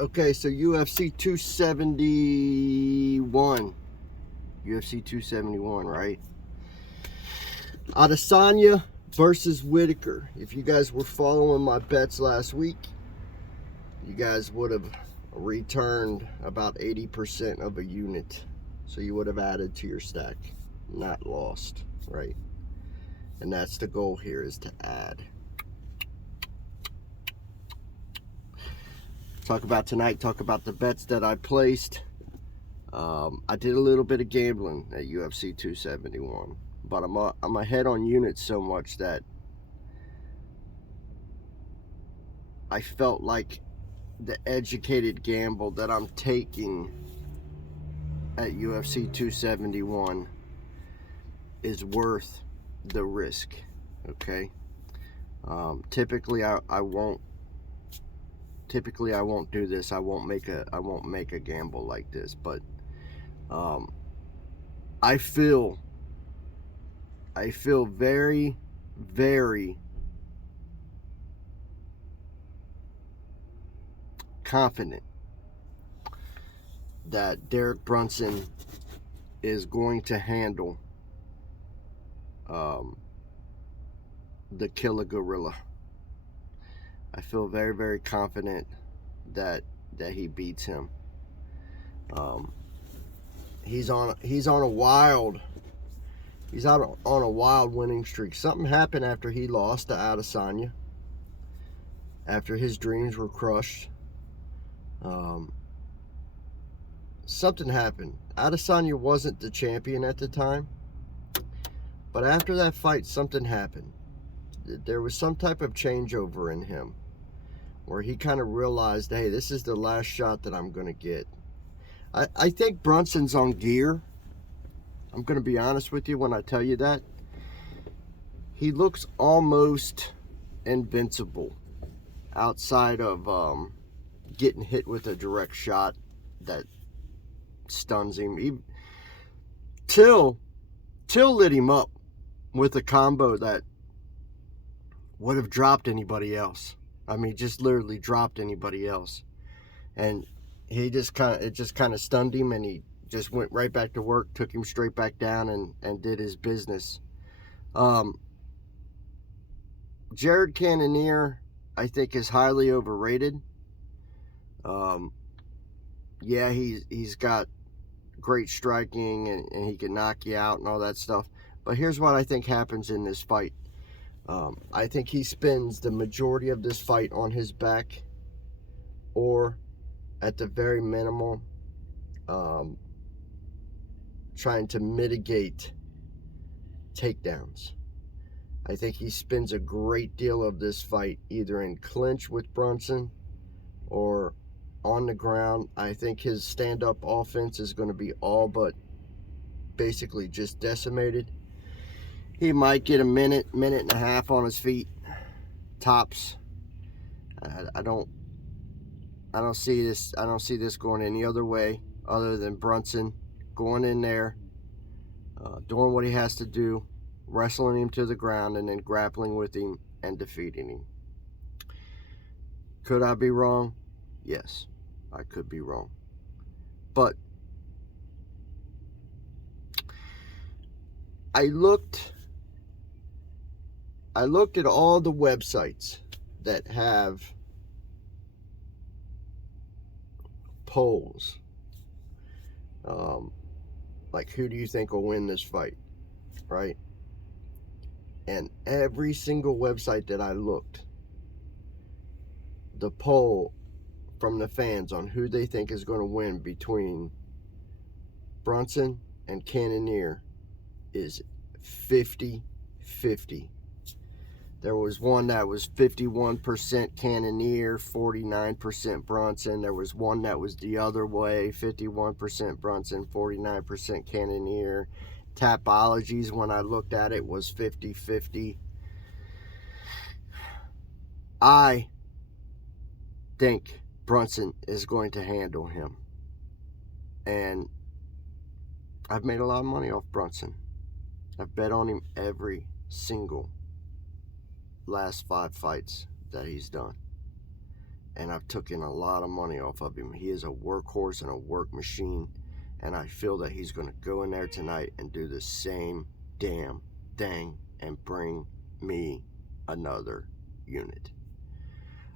Okay, so UFC 271. UFC 271, right? Adesanya versus Whitaker. If you guys were following my bets last week, you guys would have returned about 80% of a unit. So you would have added to your stack, not lost, right? And that's the goal here, is to add. Talk about tonight, talk about the bets that I placed. I did a little bit of gambling at UFC 271, but I'm ahead on units so much that I felt like the educated gamble that I'm taking at UFC 271 is worth the risk. Okay. Typically I won't do this. I won't make a gamble like this, but I feel very, very confident that Derek Brunson is going to handle the Killer Gorilla. I feel very, very confident that he beats him. He's on a wild winning streak. Something happened after he lost to Adesanya. After his dreams were crushed, something happened. Adesanya wasn't the champion at the time, but after that fight, something happened. There was some type of changeover in him, where he kind of realized, hey, this is the last shot that I'm going to get. I think Brunson's on gear. I'm going to be honest with you when I tell you that. He looks almost invincible outside of getting hit with a direct shot that stuns him. Till lit him up with a combo that would have dropped anybody else. I mean, just literally dropped anybody else. And it just kind of stunned him, and he just went right back to work, took him straight back down, and did his business. Jared Cannonier, I think, is highly overrated. Yeah, he's got great striking, and he can knock you out and all that stuff. But here's what I think happens in this fight. I think he spends the majority of this fight on his back, or at the very minimum, trying to mitigate takedowns. I think he spends a great deal of this fight either in clinch with Brunson or on the ground. I think his stand-up offense is going to be all but basically just decimated. He might get a minute and a half on his feet, tops. I don't see this. I don't see this going any other way other than Brunson going in there, doing what he has to do, wrestling him to the ground, and then grappling with him and defeating him. Could I be wrong? Yes, I could be wrong. But I looked at all the websites that have polls. Like, who do you think will win this fight, right? And every single website that I looked, the poll from the fans on who they think is going to win between Brunson and Cannonier is 50-50. There was one that was 51% Cannonier, 49% Brunson. There was one that was the other way, 51% Brunson, 49% Cannonier. Tapologies, when I looked at it, was 50-50. I think Brunson is going to handle him. And I've made a lot of money off Brunson. I've bet on him every single last 5 fights that he's done. and I've taken a lot of money off of him. He is a workhorse and a work machine, and I feel that he's going to go in there tonight and do the same damn thing and bring me another unit.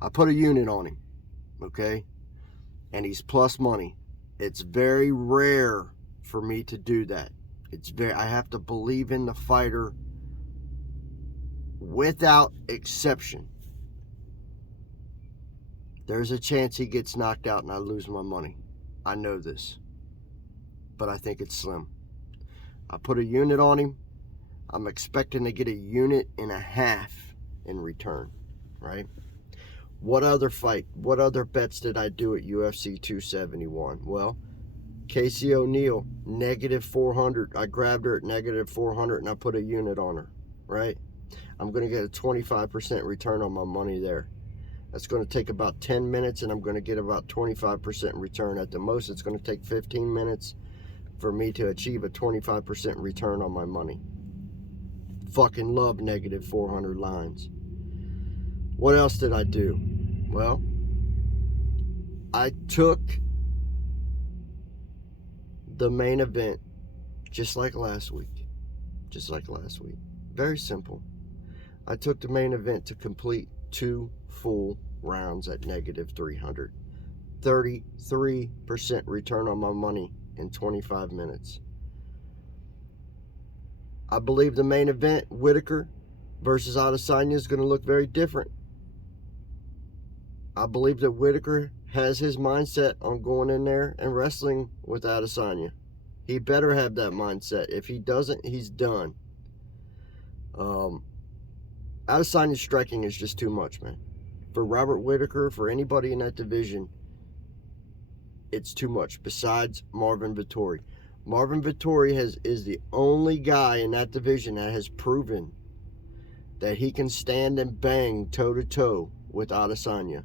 I put a unit on him, okay? And he's plus money. It's very rare for me to do that. I have to believe in the fighter without exception. There's a chance he gets knocked out and I lose my money. I know this. But I think it's slim. I put a unit on him. I'm expecting to get a unit and a half in return, right? What other bets did I do at UFC 271? Well, Casey O'Neill, negative 400. I grabbed her at negative 400 and I put a unit on her, right? I'm going to get a 25% return on my money there. That's going to take about 10 minutes and I'm going to get about 25% return. At the most, it's going to take 15 minutes for me to achieve a 25% return on my money. Fucking love negative 400 lines. What else did I do? Well, I took the main event just like last week. Very simple. I took the main event to complete 2 full rounds at negative 300. 33% return on my money in 25 minutes. I believe the main event, Whitaker versus Adesanya, is going to look very different. I believe that Whitaker has his mindset on going in there and wrestling with Adesanya. He better have that mindset. If he doesn't, he's done. Adesanya's striking is just too much, man. For Robert Whitaker, for anybody in that division, it's too much. Besides Marvin Vettori. Marvin Vettori is the only guy in that division that has proven that he can stand and bang toe-to-toe with Adesanya.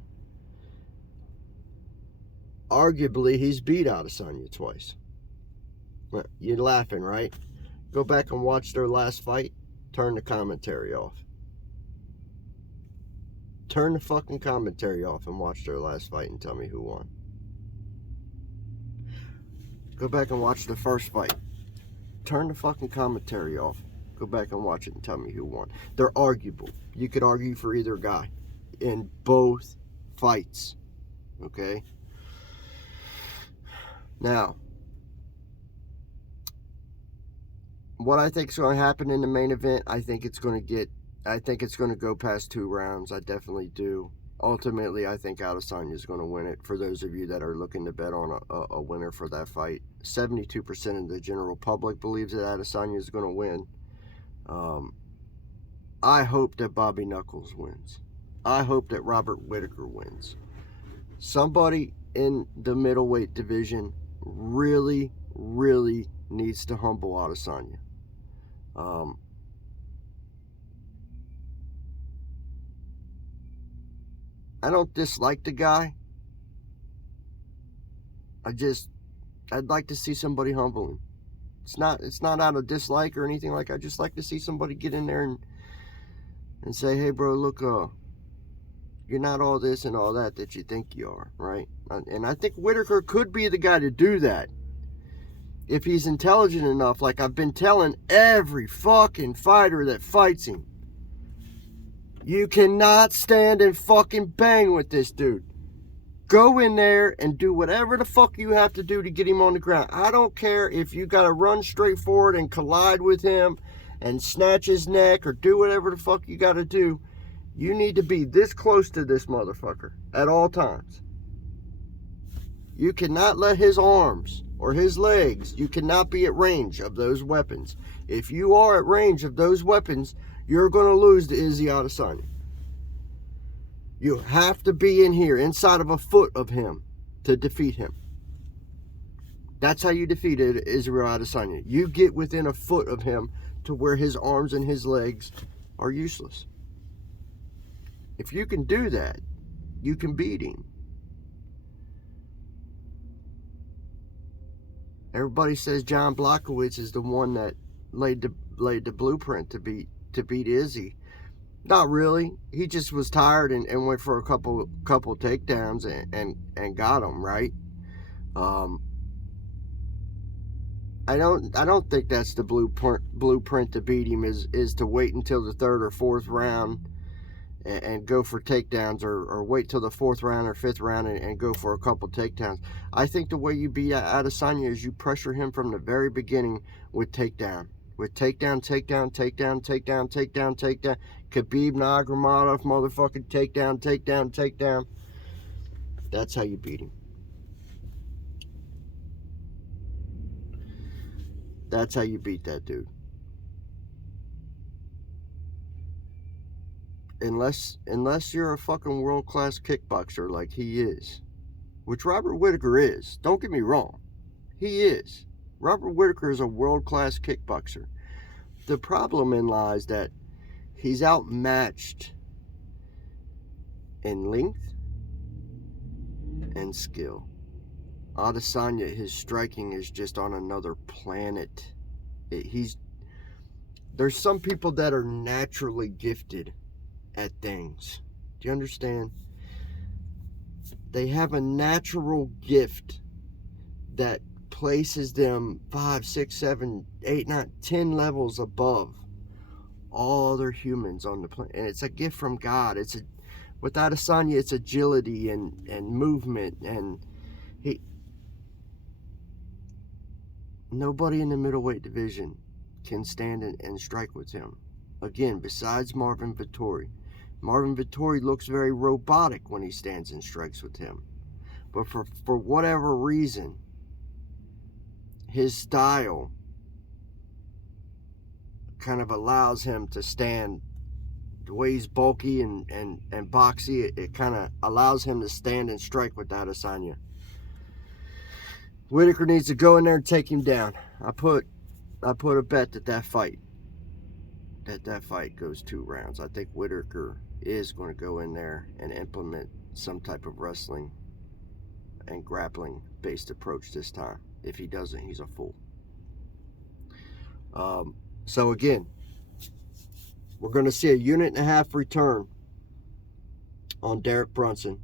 Arguably, he's beat Adesanya twice. You're laughing, right? Go back and watch their last fight. Turn the commentary off. Turn the fucking commentary off and watch their last fight and tell me who won. Go back and watch the first fight. Turn the fucking commentary off. Go back and watch it and tell me who won. They're arguable. You could argue for either guy in both fights. Okay? Now, what I think is going to happen in the main event, I think it's going to go past 2 rounds. I definitely do. Ultimately, I think Adesanya is going to win it. For those of you that are looking to bet on a winner for that fight, 72% of the general public believes that Adesanya is going to win. I hope that Bobby Knuckles wins. I hope that Robert Whitaker wins. Somebody in the middleweight division really, really needs to humble Adesanya. I don't dislike the guy. I'd like to see somebody humble him. It's not out of dislike or anything like that. I just like to see somebody get in there and say, hey bro, look, you're not all this and all that you think you are, right? And I think Whitaker could be the guy to do that. If he's intelligent enough, like I've been telling every fucking fighter that fights him. You cannot stand and fucking bang with this dude. Go in there and do whatever the fuck you have to do to get him on the ground. I don't care if you got to run straight forward and collide with him and snatch his neck or do whatever the fuck you got to do. You need to be this close to this motherfucker at all times. You cannot let his arms or his legs, you cannot be at range of those weapons. If you are at range of those weapons, you're going to lose to Izzy Adesanya. You have to be in here, inside of a foot of him, to defeat him. That's how you defeated Israel Adesanya. You get within a foot of him to where his arms and his legs are useless. If you can do that, you can beat him. Everybody says John Blachowicz is the one that laid the blueprint to beat Izzy. Not really. He just was tired and went for a couple takedowns and got him, right. Um, I don't think that's the blueprint to beat him is to wait until the third or fourth round and go for takedowns, or wait till the fourth round or fifth round and go for a couple takedowns. I think the way you beat Adesanya is you pressure him from the very beginning with takedown. With takedown. Khabib Nurmagomedov, motherfucking takedown. That's how you beat him. That's how you beat that dude. Unless you're a fucking world-class kickboxer like he is, which Robert Whitaker is. Don't get me wrong. He is. Robert Whitaker is a world-class kickboxer. The problem lies that he's outmatched in length and skill. Adesanya, his striking is just on another planet. There's some people that are naturally gifted at things. Do you understand? They have a natural gift that places them 5, 6, 7, 8, 9, 10 levels above all other humans on the planet. And it's a gift from God. With Adesanya, it's agility and movement, and nobody in the middleweight division can stand and strike with him. Again, besides Marvin Vettori. Marvin Vettori looks very robotic when he stands and strikes with him. But for whatever reason, his style kind of allows him to stand. The way he's bulky and boxy, it kind of allows him to stand and strike with Adesanya. Whitaker needs to go in there and take him down. I put a bet that fight goes 2 rounds. I think Whitaker is going to go in there and implement some type of wrestling and grappling based approach this time. If he doesn't, he's a fool. So again, we're going to see a 1.5 unit return on Derek Brunson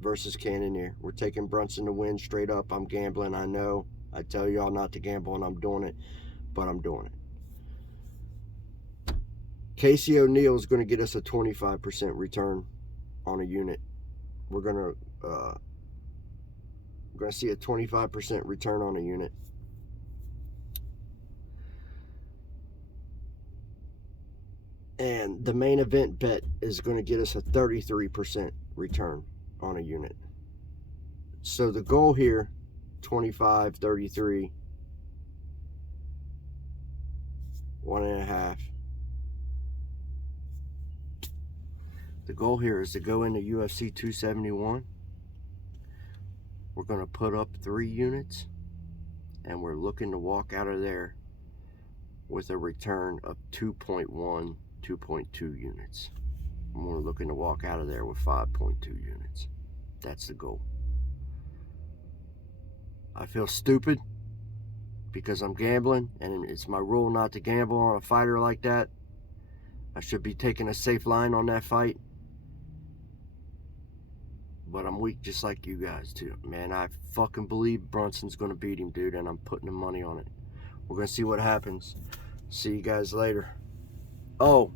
versus Cannonier. We're taking Brunson to win straight up. I'm gambling, I know. I tell y'all not to gamble, and I'm doing it, but I'm doing it. Casey O'Neill is going to get us a 25% return on a unit. We're going to see a 25% return on a unit. And the main event bet is going to get us a 33% return on a unit. So the goal here, 25, 33, 1.5. The goal here is to go into UFC 271. We're going to put up 3 units, and we're looking to walk out of there with a return of 2.1, 2.2 units. And we're looking to walk out of there with 5.2 units. That's the goal. I feel stupid because I'm gambling, and it's my rule not to gamble on a fighter like that. I should be taking a safe line on that fight. But I'm weak just like you guys too. Man, I fucking believe Brunson's going to beat him, dude, and I'm putting the money on it. We're going to see what happens. See you guys later. Oh,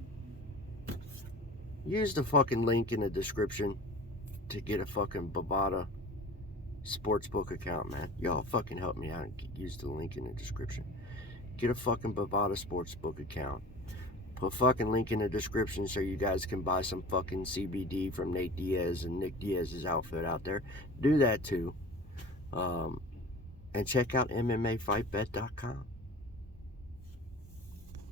use the fucking link in the description to get a fucking Bovada sportsbook account, man. Y'all fucking help me out and use the link in the description. Get a fucking Bovada sportsbook account. Put fucking link in the description so you guys can buy some fucking CBD from Nate Diaz and Nick Diaz's outfit out there. Do that too. And check out MMAFightBet.com.